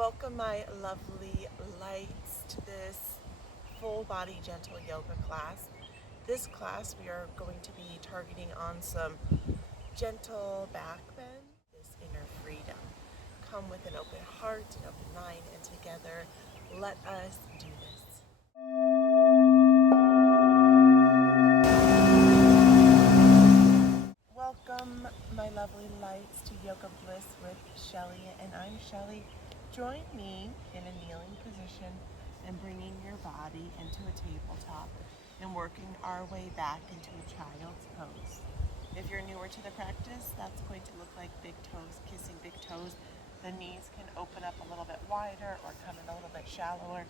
Welcome my lovely lights to this full body gentle yoga class. This class we are going to be targeting on some gentle back bend, this inner freedom. Come with an open heart, an open mind, and together let us do this. Welcome my lovely lights to Yoga Bliss with Shelly, and I'm Shelly. Join me in a kneeling position and bringing your body into a tabletop and working our way back into a child's pose. If you're newer to the practice, that's going to look like big toes kissing big toes. The knees can open up a little bit wider or come in a little bit shallower.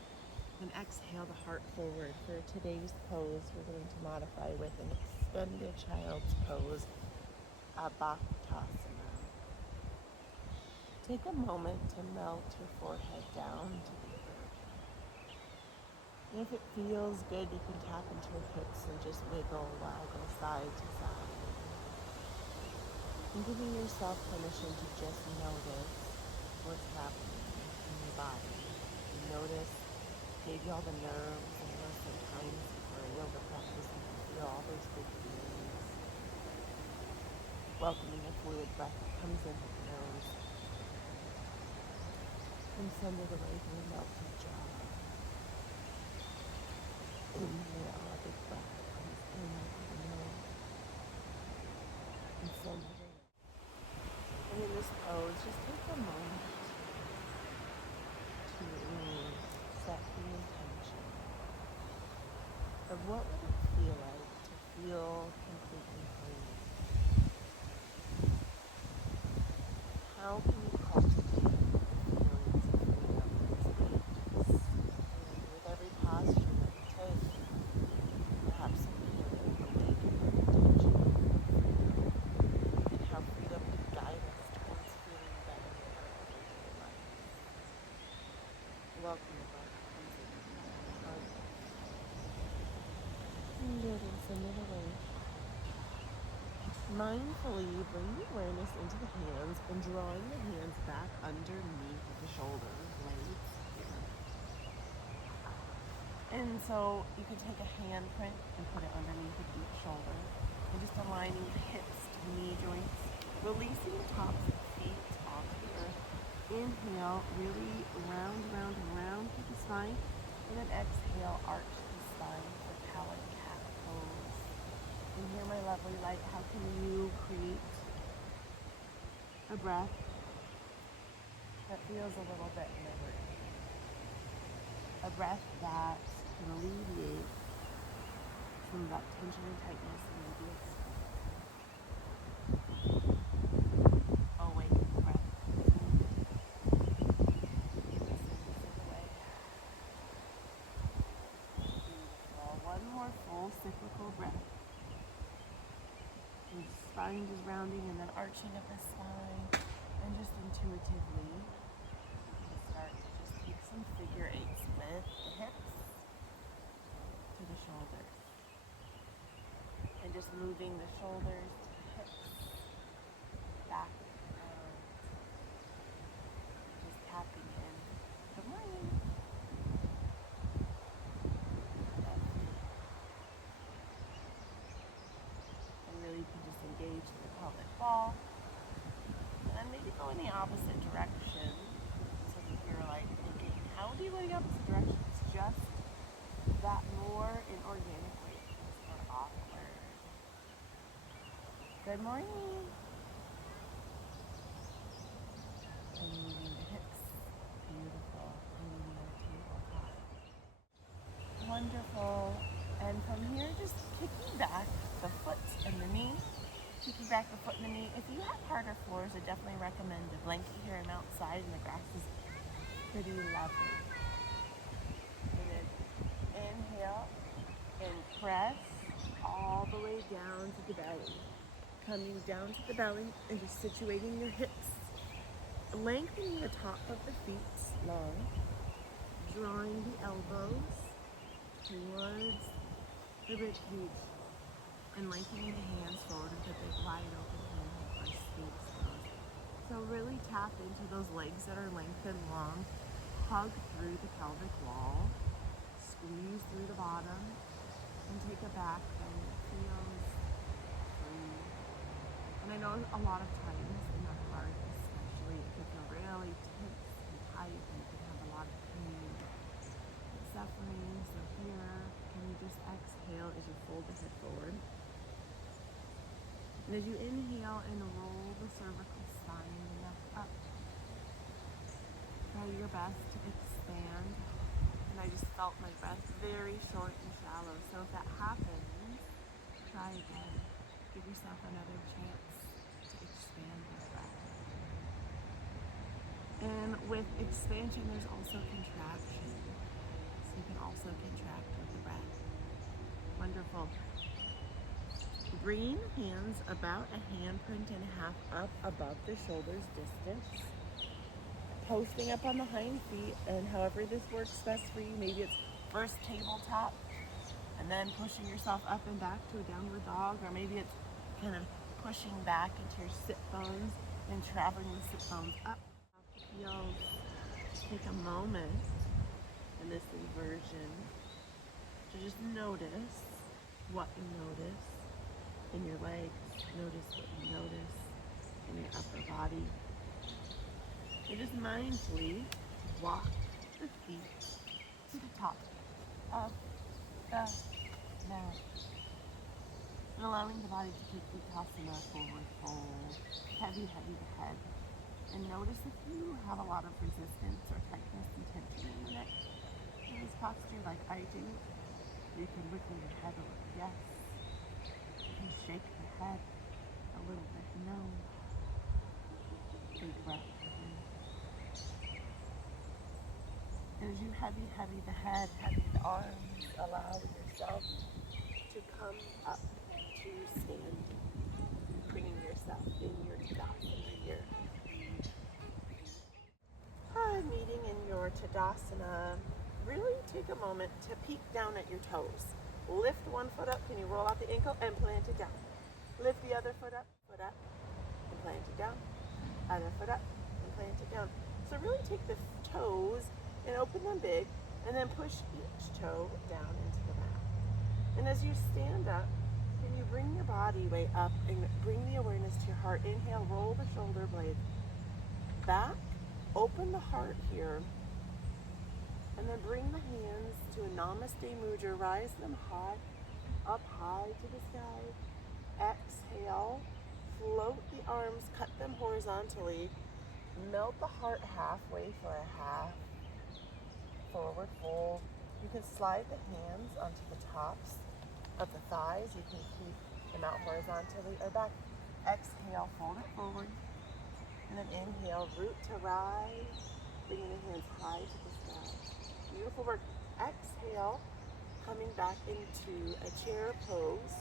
And exhale the heart forward. For today's pose, we're going to modify with an extended child's pose, a Bhaktасana. Take a moment to melt your forehead down to the earth. And if it feels good, you can tap into your hips and just wiggle, waggle side to side. And giving yourself permission to just notice what's happening in your body. You notice maybe all the nerves, and sometimes for a yoga practice you can feel all those big feelings. Welcoming a fluid breath that comes in with the nose. And send it away through the melted jaw. Inhale, a big breath that comes in through the nose. And send it away. And in this pose, just take a moment to set the intention of what would it feel like to feel completely free. How can you cultivate welcome the breath comes in heart. And good, and send it away. Mindfully bring the awareness into the hands and drawing the hands back underneath the shoulder blades here. And so you can take a hand print and put it underneath of each shoulder and just aligning the hips to the knee joints, releasing the tops of the feet onto the earth. Inhale, really round through the spine, and then exhale, arch the spine for cowling cat pose. And here, my lovely light, how can you create a breath that feels a little bit liberating? A breath that can alleviate some of that tension and tightness in the glutes. Awaken the breath. One more full cyclical breath. The spine just rounding and then arching of the spine. And just intuitively, you can start to just take some figure eights with the hips to the shoulders. And just moving the shoulders to the hips, back and down. Just tapping in. Good morning. You can just engage the pelvic ball and then maybe go in the opposite direction. So that you're like thinking, how do you go the opposite direction? It's just that more inorganic way. It's more awkward. Good morning. And moving the hips. Beautiful. And moving our tabletop. Wonderful. And from here, just kicking back the foot and the knee. Kicking back the foot and the knee. If you have harder floors, I definitely recommend a blanket here. I'm outside and the grass is pretty lovely. And then inhale and press all the way down to the belly. Coming down to the belly and just situating your hips. Lengthening the top of the feet long. Drawing the elbows towards the rib cage. And lengthening the hands forward with a big wide open hand for space. So really tap into those legs that are lengthened long. Hug through the pelvic wall. Squeeze through the bottom. And take a back bend that feels free. And I know a lot of times in the heart, especially, it can feel really tense and tight, and you can have a lot of pain and suffering. So here, can you just exhale as you fold the head forward? And as you inhale and roll the cervical spine and neck up, try your best to expand. And I just felt my breath very short and shallow. So if that happens, try again. Give yourself another chance to expand your breath. And with expansion, there's also contraction. So you can also contract with the breath. Wonderful. Bring hands about a handprint and a half up above the shoulders distance. Posting up on the hind feet, and however this works best for you. Maybe it's first tabletop and then pushing yourself up and back to a downward dog, or maybe it's kind of pushing back into your sit bones and traveling the sit bones up off the heels. Take a moment in this inversion to just notice what you notice in your legs. Notice what you notice in your upper body. And just mindfully walk the feet to the top of the mat. And allowing the body to take Uttasana, forward fold, heavy the head. And notice if you have a lot of resistance or tightness and tension in the neck in this posture like I do, you can wiggle your head a little, yes. You can shake the head a little bit, no. Big breath. And as you heavy the head, heavy the arms, allow yourself to come up to stand, bringing yourself in your Tadasana here. Meeting in your Tadasana, really take a moment to peek down at your toes. Lift one foot up, can you roll out the ankle and plant it down? Lift the other foot up, and plant it down. Other foot up, and plant it down. So really take the toes and open them big, and then push each toe down into the mat. And as you stand up, can you bring your body weight up and bring the awareness to your heart? Inhale, roll the shoulder blades back, open the heart here, and then bring the hands to a Namaste Mudra. Rise them high, up high to the sky. Exhale, float the arms, cut them horizontally. Melt the heart halfway for a half. Forward fold. You can slide the hands onto the tops of the thighs. You can keep them out horizontally or back. Exhale, fold it forward. And then inhale, root to rise. Bringing the hands high to the sky. Beautiful work. Exhale, coming back into a chair pose.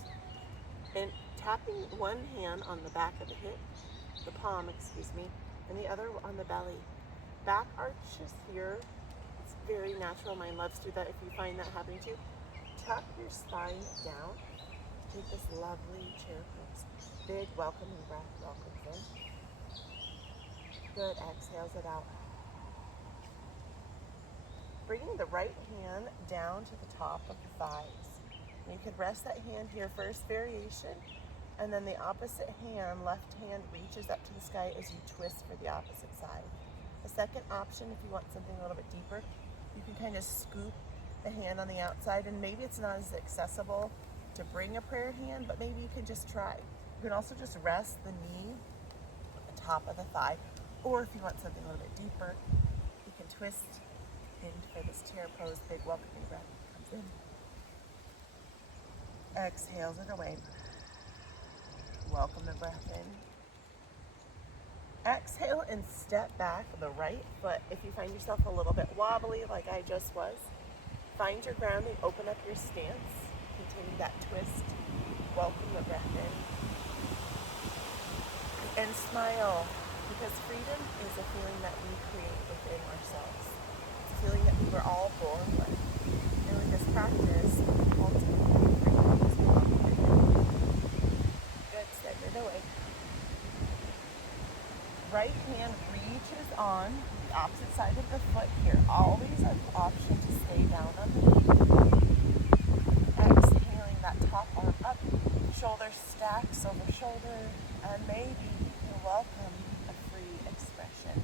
And tapping one hand on the back of the hip, the palm, and the other on the belly. Back arches here. It's very natural. My loves do that if you find that happening too. Tuck your spine down. Take this lovely chair pose. Big welcoming breath, welcomes in. Good, exhales it out. Bringing the right hand down to the top of the thighs. And you could rest that hand here, first variation, and then the opposite hand, left hand, reaches up to the sky as you twist for the opposite side. The second option, if you want something a little bit deeper, you can kind of scoop the hand on the outside, and maybe it's not as accessible to bring a prayer hand, but maybe you can just try. You can also just rest the knee at the top of the thigh, or if you want something a little bit deeper, you can twist in for this chair pose. Big welcoming breath comes in. Exhales it away. Welcome the breath in. Exhale and step back the right foot. If you find yourself a little bit wobbly like I just was, find your grounding, open up your stance, continue that twist. Welcome the breath in. And smile, because freedom is a feeling that we create within ourselves. It's a feeling that we were all born with. And with this practice, ultimately, freedom is welcome. Good, send it away. right hand reaches on the opposite side of the foot here. Always an option to stay down on the knee. Exhaling that top arm up, shoulder stacks over shoulder, and maybe you welcome a free expression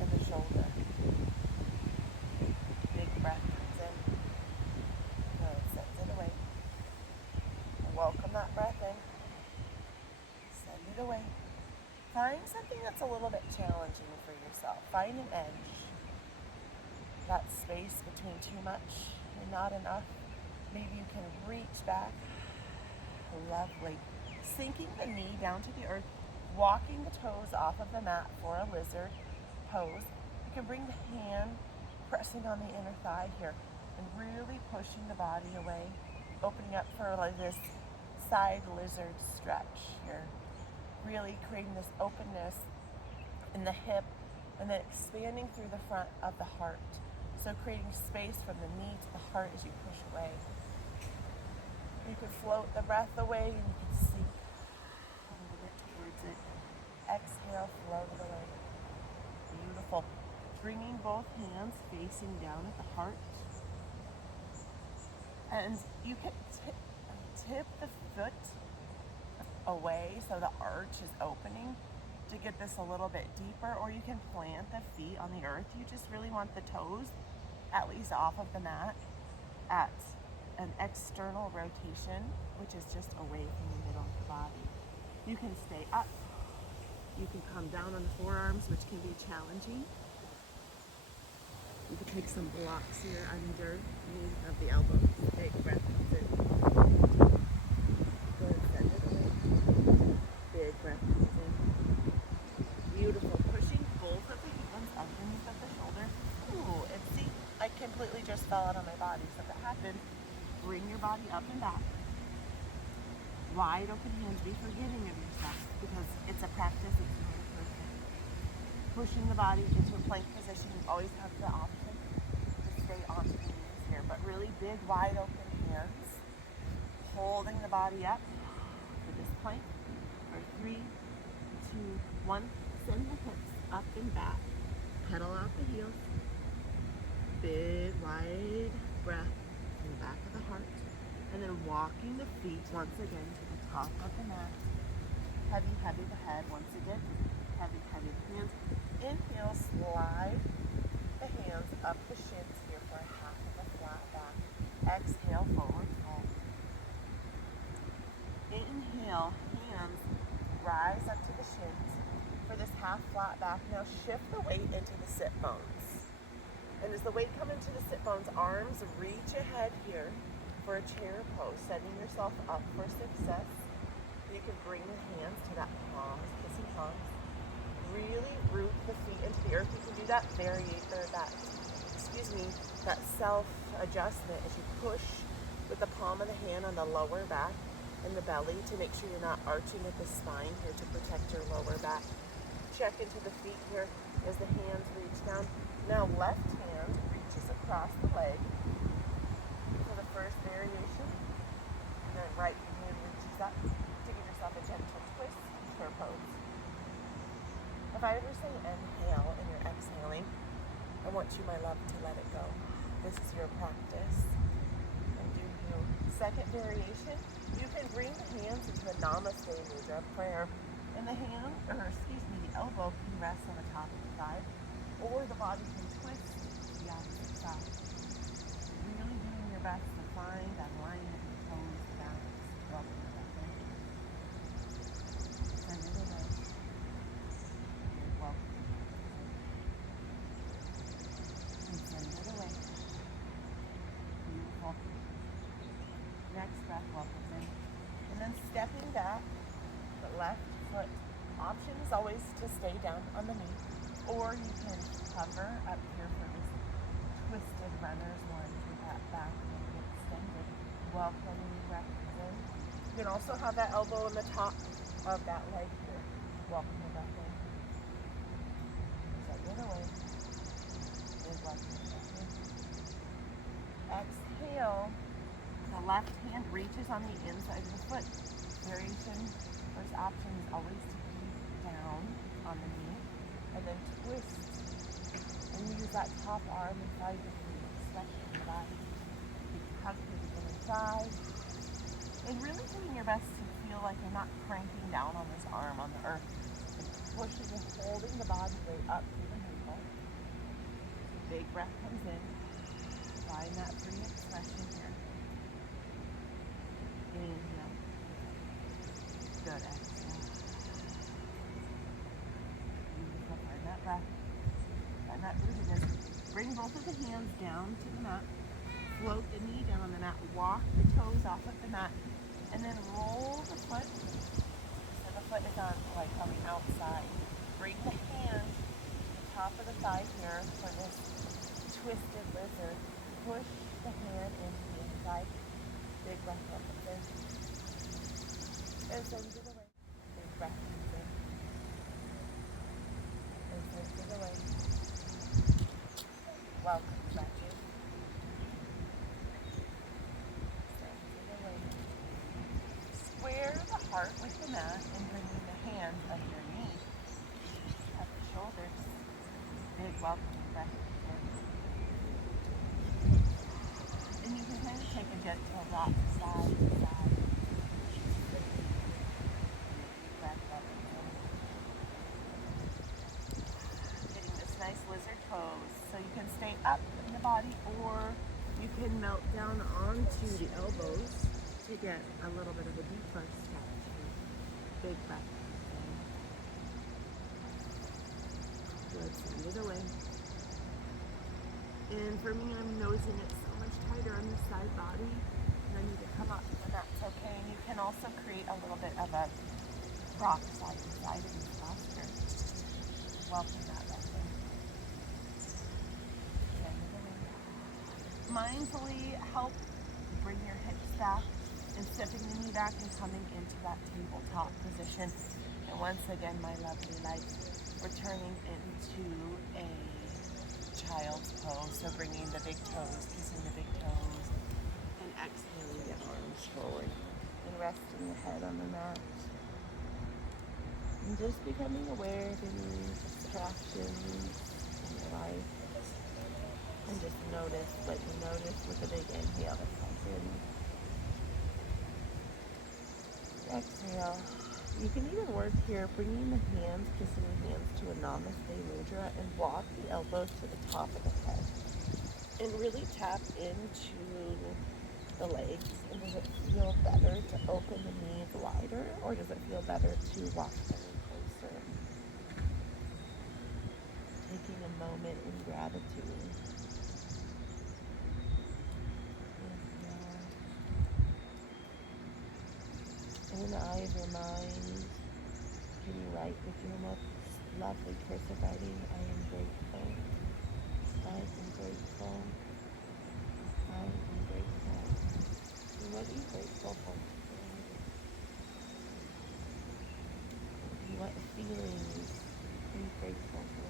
in the shoulder. Big breath comes in. Good, sends it away. Welcome that breath in. Send it away. Find something that's a little bit challenging for yourself. Find an edge. That space between too much and not enough. Maybe you can reach back. Lovely. Sinking the knee down to the earth. Walking the toes off of the mat for a lizard pose. You can bring the hand pressing on the inner thigh here and really pushing the body away. Opening up for like this side lizard stretch here. Really creating this openness in the hip and then expanding through the front of the heart. So creating space from the knee to the heart as you push away. You can float the breath away and you can sink a little bit towards it. Exhale, float it away. Beautiful. Bringing both hands facing down at the heart. And you can tip the foot away so the arch is opening to get this a little bit deeper, or you can plant the feet on the earth. You just really want the toes at least off of the mat at an external rotation, which is just away from the middle of the body. You can stay up. You can come down on the forearms, which can be challenging. You can take some blocks here under of the elbows. Big breath comes in. Good, send it away. Big breath comes in. Beautiful. Pushing both of the hands underneath of the shoulder. Ooh, and see, I completely just fell out on my body. So if that happened, bring your body up and back. Wide open hands. Be forgiving of yourself because it's a practice. It's not perfect. Pushing the body into a plank position. You always have the option to stay onto the knees here, but really big, wide open hands. Holding the body up for this plank. For 3, 2, 1. Send the hips up and back. Pedal out the heels. Big, wide breath in the back of the heart. And then walking the feet once again to the top of the mat. Heavy, heavy the head once again. Heavy, heavy the hands. Inhale, slide the hands up the shins here for a half of a flat back. Exhale, forward fold. Inhale, hands rise up to the shins for this half flat back. Now shift the weight into the sit bones. And as the weight comes into the sit bones, arms reach ahead here for a chair pose, setting yourself up for success. You can bring the hands to that palms, kissing palms. Really root the feet into the earth. You can do that that self-adjustment as you push with the palm of the hand on the lower back and the belly to make sure you're not arching at the spine here to protect your lower back. Check into the feet here as the hands reach down. Now left hand reaches across the leg for the first variation, and then right hand reaches up to give yourself a gentle twist to a pose. If I ever say inhale and you're exhaling, I want you, my love, to let it go. This is your practice. And do your second variation. You can bring the hands into a namaste mudra prayer, and the elbow can rest on the top of the thigh, or the body can twist to the opposite side. Really doing your best to find that alignment, toes, balance. Welcome to that thing. Send it away. You're welcome. And send it away. Beautiful. Next breath, welcome in. And then stepping back, the left foot. Option is always to stay down on the knee, or you can hover up here for this twisted runner's lunge with that back leg extended. Welcoming breath in. You can also have that elbow on the top of that leg here. Welcome the breath in. Send it away. And welcome the breath in. Exhale. The left hand reaches on the inside of the foot. Variation, first option is always to keep down on the knee. and then twist and use that top arm inside the feet, stretching the body. Big hug to the inner thigh. And really doing your best to feel like you're not cranking down on this arm on the earth. Pushing and holding the body weight up to the ankle. Big breath comes in. Find that free expression here. Inhale. Good. Exhale. Beautiful. Find that breath. Find that rootiness. Bring both of the hands down to the mat. Float the knee down on the mat. Walk the toes off of the mat. And then roll the foot. So the foot is on the outside. Bring the hand to the top of the thigh here for this twisted lizard. Push the hand into the inside. Big breath up there. And send it away. Big breath in. And send it away. Welcome back in. Send it away. Square the heart with the mat and bringing the hands underneath at the shoulders. Big welcome breath in. And you can kind of take a gentle rock side to side. Breath up and in. Getting this nice lizard pose. So you can stay up in the body or you can melt down onto the elbows to get a little bit of a deeper stretch. Big breath. Good. Send it away. And for me, I'm nosing it so much tighter on the side body. And I need to come up, and that's okay. And you can also create a little bit of a rock side to side in this posture. Welcome that breath in. Send it away. Mindfully help bring your hips back and stepping the knee back and coming into that tabletop position. And once again, my lovely lights, returning into a child's pose. So bringing the big toes, kissing the big toes, and exhaling the arms forward. And resting the head on the mat. And just becoming aware of any distractions in your life. And just notice what you notice with a big inhale that comes in. Exhale. You can even work here, bringing the hands, kissing the hands to a Namaste Mudra and walk the elbows to the top of the head. And really tap into the legs. And does it feel better to open the knees wider or does it feel better to walk them in closer? Taking a moment in gratitude. In the eye of your mind, can you write with your most lovely cursive writing, I am grateful, I am grateful, I am grateful. And what are you grateful for today? And what feelings are you grateful for?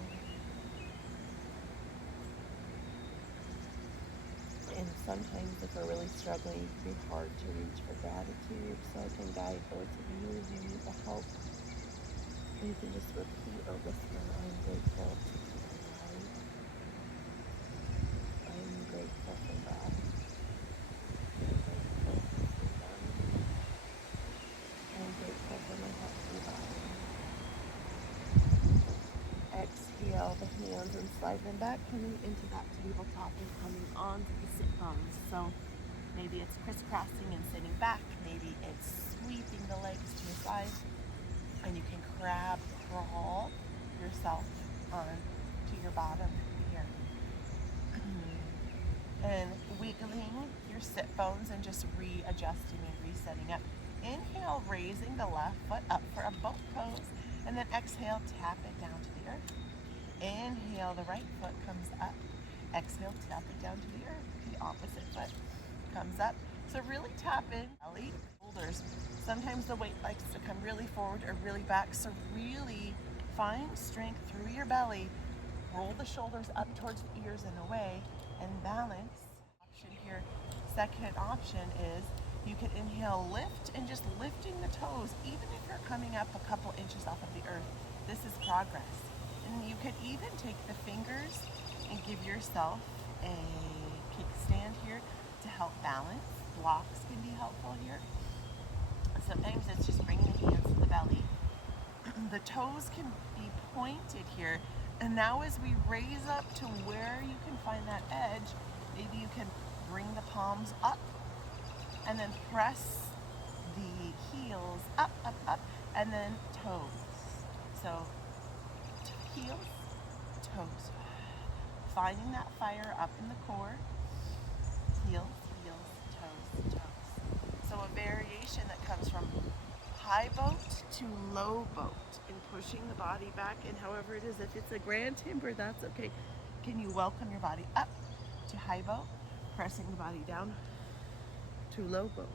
And sometimes if we're really struggling, it can be hard to reach for gratitude, so I can guide those of you who need the help. And you can just repeat or whisper, I am grateful for my life. I am grateful for breath. I am grateful for freedom. I am grateful for my healthy body. Exhale the hands and slide them back, coming into that tabletop and coming onto the sit bones. So maybe it's crisscrossing and sitting back. Maybe it's sweeping the legs to your side. And you can crab crawl yourself onto your bottom here. And wiggling your sit bones and just readjusting and resetting up. Inhale, raising the left foot up for a boat pose. And then exhale, tap it down to the earth. Inhale, the right foot comes up. Exhale, tap it down to the earth. The opposite foot comes up. So really tap in, belly, shoulders. Sometimes the weight likes to come really forward or really back. So really find strength through your belly. Roll the shoulders up towards the ears and away and balance. Option here. Second option is you can inhale, lift, and just lifting the toes, even if you're coming up a couple inches off of the earth. This is progress. You could even take the fingers and give yourself a kickstand here to help balance. Blocks can be helpful here. Sometimes it's just bringing the hands to the belly. The toes can be pointed here. And now as we raise up to where you can find that edge, maybe you can bring the palms up and then press the heels up, up, up, and then toes. So heels, toes. Finding that fire up in the core. Heels, heels, toes, toes. So a variation that comes from high boat to low boat in pushing the body back, and however it is, if it's a grand timber, that's okay. Can you welcome your body up to high boat, pressing the body down to low boat.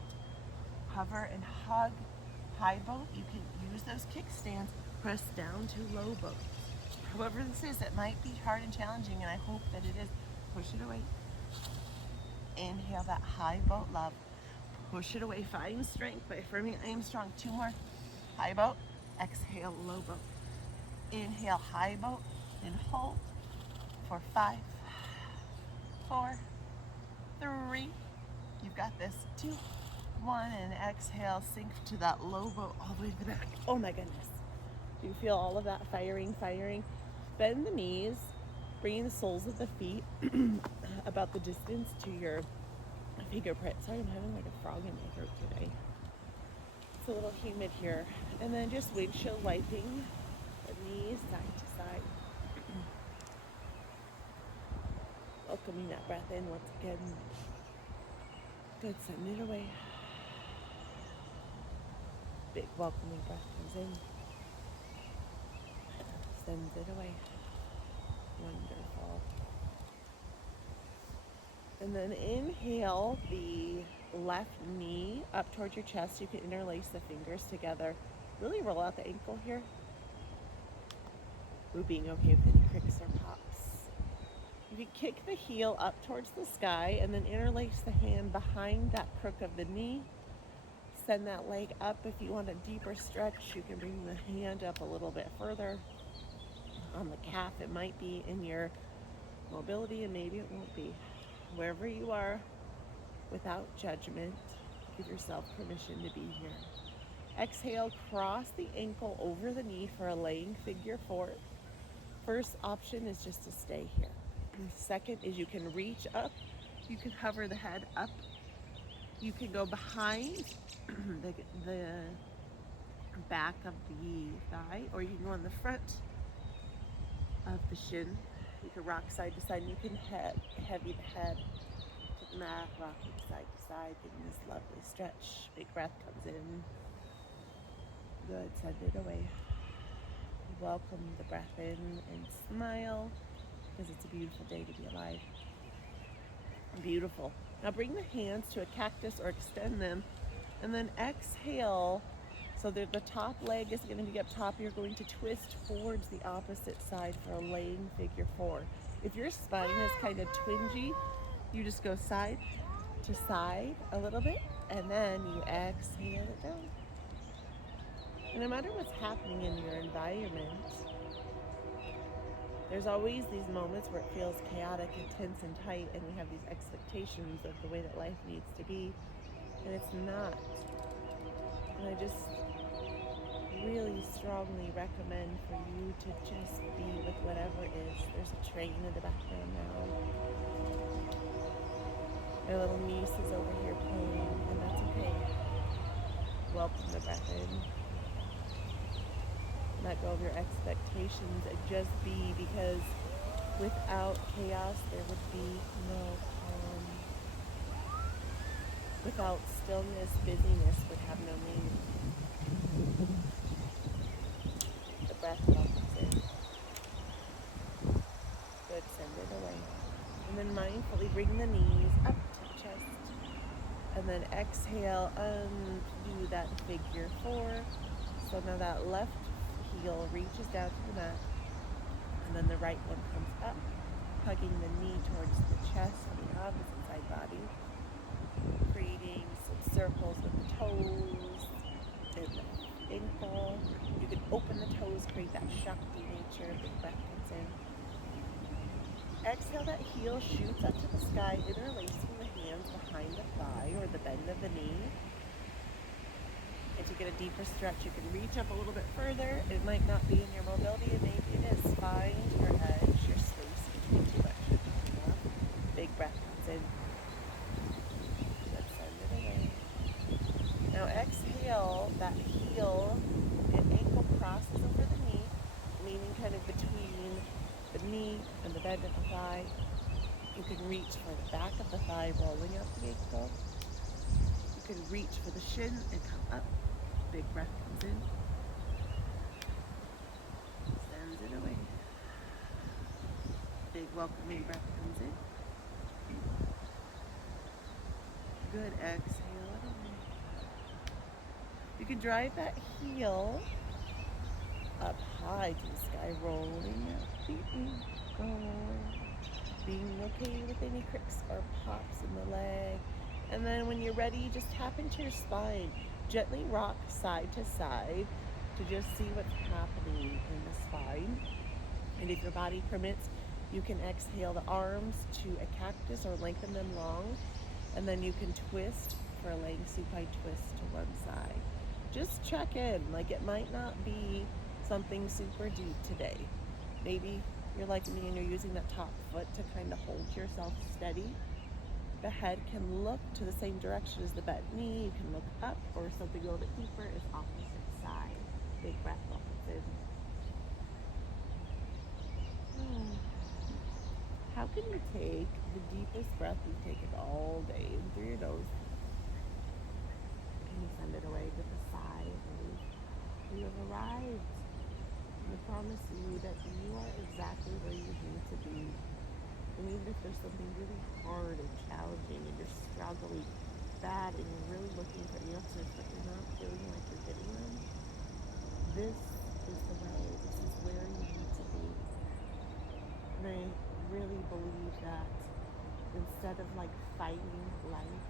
Hover and hug high boat. You can use those kickstands, press down to low boat. However this is, it might be hard and challenging, and I hope that it is. Push it away. Inhale that high boat love. Push it away. Find strength by affirming I am strong. 2 more. High boat. Exhale, low boat. Inhale, high boat, and hold for 5, 4, 3. You've got this. 2, 1, and exhale. Sink to that low boat all the way to the back. Oh my goodness. Do you feel all of that firing, firing? Bend the knees, bringing the soles of the feet about the distance to your fingerprint. Sorry, I'm having like a frog in my throat today. It's a little humid here. And then just windshield wiping the knees side to side. Welcoming that breath in once again. Good, send it away. Big welcoming breath comes in. Send it away. Wonderful. And then inhale the left knee up towards your chest. You can interlace the fingers together. Really roll out the ankle here. Ooh, being okay with any cricks or pops. You can kick the heel up towards the sky and then interlace the hand behind that crook of the knee. Send that leg up. If you want a deeper stretch, you can bring the hand up a little bit further. On the calf, it might be in your mobility and maybe it won't be. Wherever you are, without judgment, give yourself permission to be here. Exhale, cross the ankle over the knee for a laying figure 4. First option is just to stay here. And second is you can reach up, you can hover the head up, you can go behind the back of the thigh, or you can go on the front of the shin. You can rock side to side, and you can heavy the head to the mat, rocking side to side, getting this lovely stretch. Big breath comes in. Good, send it away. Welcome the breath in and smile, because it's a beautiful day to be alive. Beautiful. Now bring the hands to a cactus or extend them, and then exhale. So the top leg is going to be up top. You're going to twist towards the opposite side for a laying figure 4. If your spine is kind of twingy, you just go side to side a little bit, and then you exhale it down. And no matter what's happening in your environment, there's always these moments where it feels chaotic and tense and tight, and we have these expectations of the way that life needs to be, and it's not. And I just really strongly recommend for you to just be with whatever it is. There's a train in the background now. My little niece is over here playing, and that's okay. Welcome the breath in. Let go of your expectations and just be, because without chaos there would be no calm. Without stillness, busyness would have no meaning. The breath welcomes in. Good, send it away. And then mindfully bring the knees up to the chest. And then exhale, undo that figure 4. So now that left heel reaches down to the mat. And then the right one comes up, hugging the knee towards the chest on the opposite side body. Creating some circles with the toes and the ankle. You can open the toes, create that Shakti nature. Big breath heel shoots up to the sky, interlacing the hands behind the thigh or the bend of the knee. And to get a deeper stretch, you can reach up a little bit further. It might not be in your mobility, and maybe it is. Find your edge, your space between two extra toes. Big breath comes in. Let's send it away. Now exhale, that heel and ankle crosses over the knee, meaning kind of between the knee and the bend of the thigh. You can reach for the back of the thigh, rolling up the ankle. You can reach for the shin and come up. Big breath comes in. Sends it away. Big welcoming breath comes in. Good, exhale it away. You can drive that heel up high to the sky, rolling up, being okay with any cricks or pops in the leg. And then when you're ready, just tap into your spine. Gently rock side to side to just see what's happening in the spine. And if your body permits, you can exhale the arms to a cactus or lengthen them long. And then you can twist for a leg supine twist to one side. Just check in, like it might not be something super deep today. Maybe you're like me and you're using that top foot to kind of hold yourself steady. The head can look to the same direction as the bent knee. You can look up, or something a little bit deeper is opposite side. Big breath opens in. How can you take the deepest breath you've taken all day in through your nose? Can you send it away with a sigh of relief? You have arrived. I promise you that you are exactly where you need to be. And even if there's something really hard and challenging and you're struggling bad and you're really looking for answers but you're not feeling like you're getting them, this is the way. This is where you need to be. And I really believe that instead of like fighting life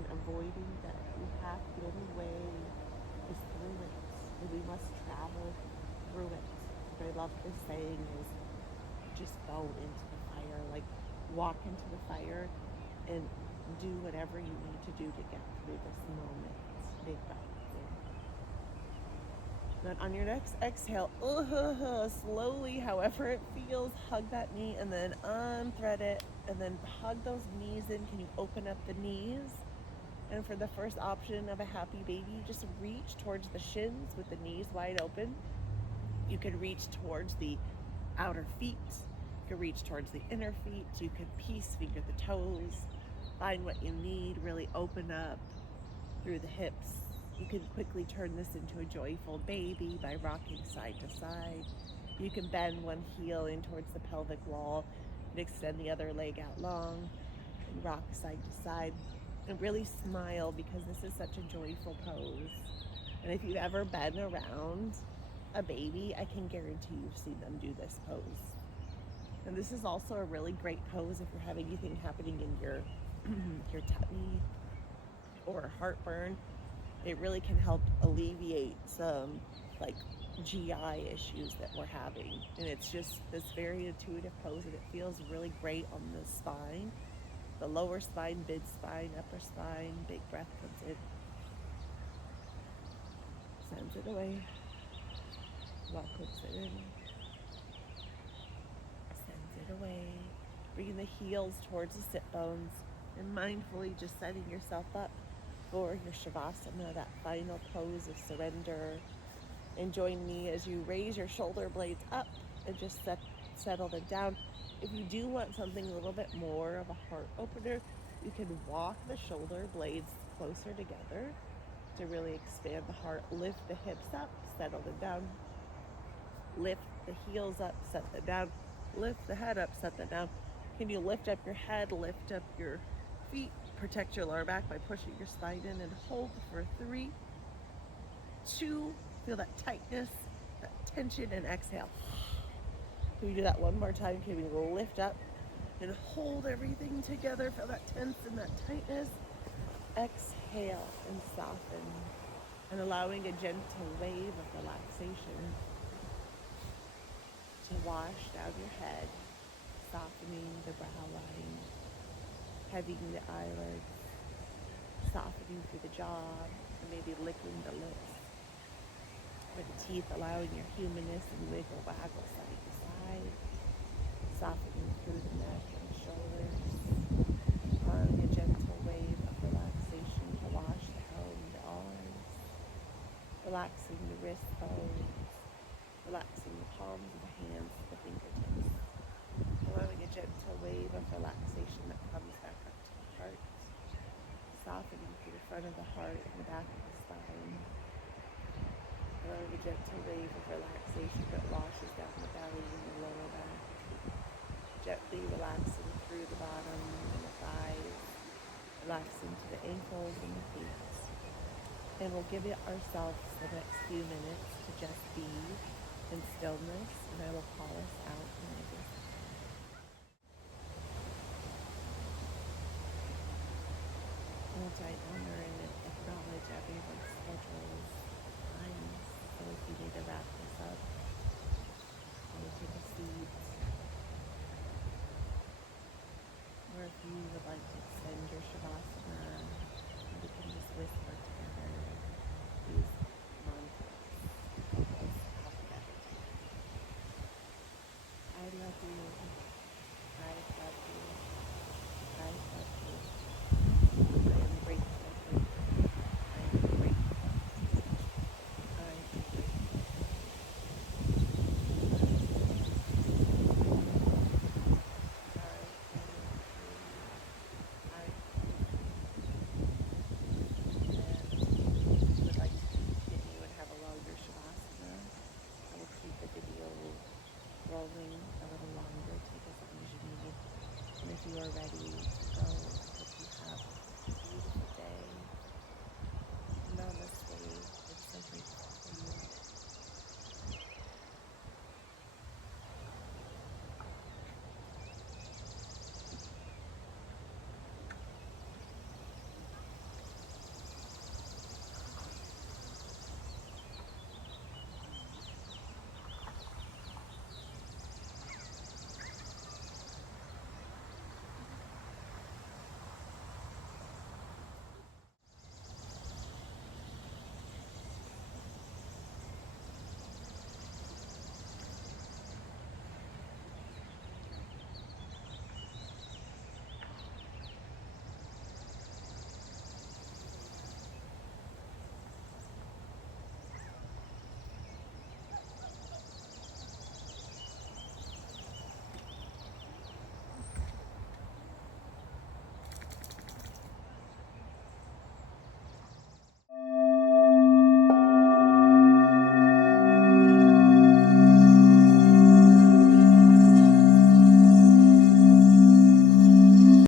and avoiding that, the only way is through it. And we must travel through it. What I love this saying is just go into the fire, like walk into the fire and do whatever you need to do to get through this moment. Big breath in. Then on your next exhale, slowly, however it feels, hug that knee and then unthread it and then hug those knees in. Can you open up the knees? And for the first option of a happy baby, just reach towards the shins with the knees wide open. You can reach towards the outer feet. You can reach towards the inner feet. You can peace finger the toes. Find what you need. Really open up through the hips. You can quickly turn this into a joyful baby by rocking side to side. You can bend one heel in towards the pelvic wall and extend the other leg out long and rock side to side. And really smile because this is such a joyful pose. And if you've ever been around a baby, I can guarantee you've seen them do this pose. And this is also a really great pose if you're having anything happening in your your tummy or heartburn. It really can help alleviate some like GI issues that we're having. And it's just this very intuitive pose and it feels really great on the spine. The lower spine, mid spine, upper spine. Big breath comes in. Sends it away. Welcomes it in. Sends it away. Bringing the heels towards the sit bones and mindfully just setting yourself up for your Savasana, that final pose of surrender. And join me as you raise your shoulder blades up and just settle them down. If you do want something a little bit more of a heart opener, you can walk the shoulder blades closer together to really expand the heart. Lift the hips up, settle them down. Lift the heels up, set them down. Lift the head up, set them down. Can you lift up your head, lift up your feet, protect your lower back by pushing your spine in and hold for 3, 2, feel that tightness, that tension, and exhale. Can we do that one more time? Can we lift up and hold everything together? Feel that tense and that tightness. Exhale and soften and allowing a gentle wave of relaxation to wash down your head, softening the brow line, heavying the eyelids, softening through the jaw, and maybe licking the lips, or the teeth, allowing your humanness and wiggle waggle side to side, softening through the neck and the shoulders, allowing a gentle wave of relaxation to wash the head and the arms, relaxing the wrist bones, relaxing the palms of the hands to the fingertips, allowing a gentle wave of relaxation that comes back up to the heart, softening through the front of the heart and the back of the spine, allowing a gentle wave of relaxation that washes down the belly and the lower back, gently relaxing through the bottom and the thighs, relaxing to the ankles and the feet. And we'll give it ourselves the next few minutes to just be in stillness, and I will call us out when I do. I honor and acknowledge everyone's schedules, times, so if you need to wrap this up, I will take a seat, or if you would like to extend your Savasana, we can just whisper together these mantras, alphabetically. I love you, I love you, I love you. I am grateful for you. I am grateful. I am grateful. Rolling a little longer, take as long as you need. And if you are ready to go